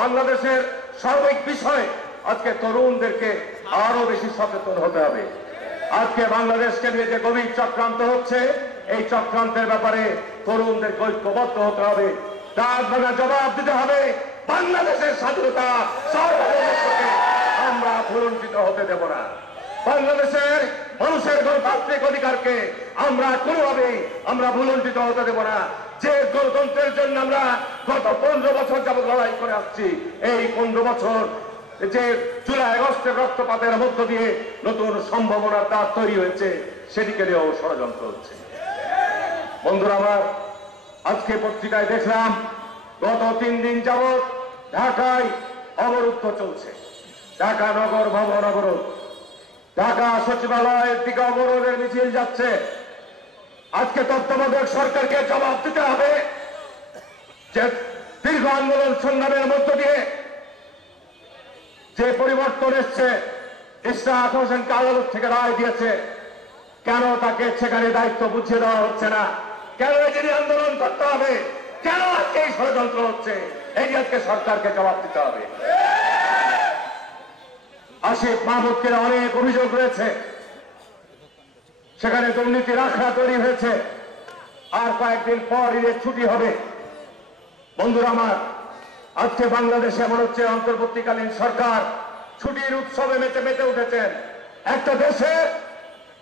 বাংলাদেশের সার্বিক বিষয় আজকে তরুণদেরকে আরো বেশি সচেতন হতে হবে। আজকে বাংলাদেশকে নিয়ে যে গভীর চক্রান্ত হচ্ছে, এই চক্রান্তের ব্যাপারে তরুণদেরকে ঐক্যবদ্ধ হতে হবে, দাঁত ভাঙা জবাব দিতে হবে। বাংলাদেশের স্বাধীনতা সার্বভৌমত্বকে আমরা ভুলুণ্ঠিত হতে দেব না। বাংলাদেশের মানুষের গণতান্ত্রিক অধিকারকে আমরা কোনোভাবেই ভুলুণ্ঠিত হতে দেব না। যে গণতন্ত্রের জন্য আমরা গত 15 বছর যাবৎ লড়াই করে আসছি, এই 15 বছর যে জুলাই আগস্টের রক্তপাতের মধ্য দিয়ে নতুন সম্ভাবনার দ্বার তৈরি হয়েছে, সেদিকে নিয়েও ষড়যন্ত্র হচ্ছে। বন্ধুরা আমার, আজকে পত্রিকায় দেখলাম গত 3 দিন যাবৎ ঢাকায় অবরুদ্ধ চলছে। ঢাকা নগর ভবন অবরোধ, ঢাকা সচিবালয়ের দিকে অবরোধের মিছিল যাচ্ছে। আজকে তত্ত্বাবধায়ক সরকারকে জবাব দিতে হবে যে দীর্ঘ আন্দোলন সংগ্রামের মধ্য দিয়ে যে পরিবর্তন এসছে, ইশরাক হোসেনকে আদালত থেকে রায় দিয়েছে, কেন তাকে সেখানে দায়িত্ব বুঝিয়ে দেওয়া হচ্ছে না? কেন যিনি আন্দোলন করতে হবে? কেন আজকে এই ষড়যন্ত্র হচ্ছে? এই আজকে সরকারকে জবাব দিতে হবে। আসিফ মাহমুদকে অনেক অভিযোগ রয়েছে, সেখানে দুর্নীতির আখড়া তৈরি হয়েছে। আর কয়েকদিন পর ঈদের ছুটি হবে। বন্ধুরা আমার, আজকে বাংলাদেশে এমন হচ্ছে অন্তর্বর্তীকালীন সরকার ছুটির উৎসবে মেতে উঠেছেন। একটা দেশে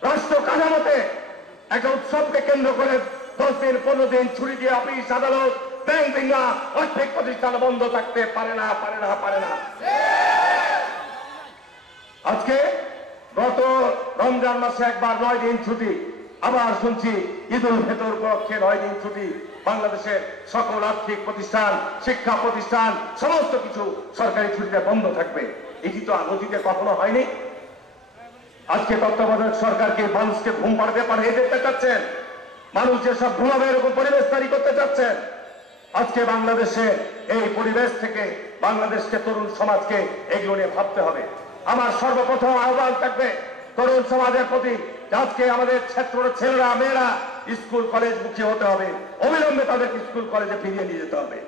রাষ্ট্র কাঠামোতে একটা উৎসবকে কেন্দ্র করে 10 দিন 15 দিন ছুটি দিয়ে অফিস আদালত ব্যাংক বিমা আর্থিক প্রতিষ্ঠান বন্ধ থাকতে পারে না। আজকে গত রমজান মাসে একবার 9 দিন ছুটি, আবার শুনছি ঈদুল ফিতর উপলক্ষে 9 দিন ছুটি। বাংলাদেশের সকল আর্থিক প্রতিষ্ঠান, শিক্ষা প্রতিষ্ঠান, সমস্ত কিছু সরকারি ছুটিতে বন্ধ থাকবে। এটি তো অতীতে কখনো হয়নি। আজকে তত্ত্বাবধায়ক সরকারকে মানুষকে ঘুম পাড়িয়ে দিতে চাচ্ছেন, মানুষ যেসব ঘুমাবে এরকম পরিবেশ তৈরি করতে চাচ্ছেন। আজকে বাংলাদেশে এই পরিবেশ থেকে বাংলাদেশকে, তরুণ সমাজকে এগুলো নিয়ে ভাবতে হবে। আমার সর্বপ্রথম আহ্বান থাকবে তরুণ সমাজের প্রতি, আজকে আমাদের ছেলেরা মেয়েরা স্কুল কলেজ মুখী হতে হবে, অবিলম্বে তাদেরকে স্কুল কলেজে ফিরিয়ে নিয়ে যেতে হবে।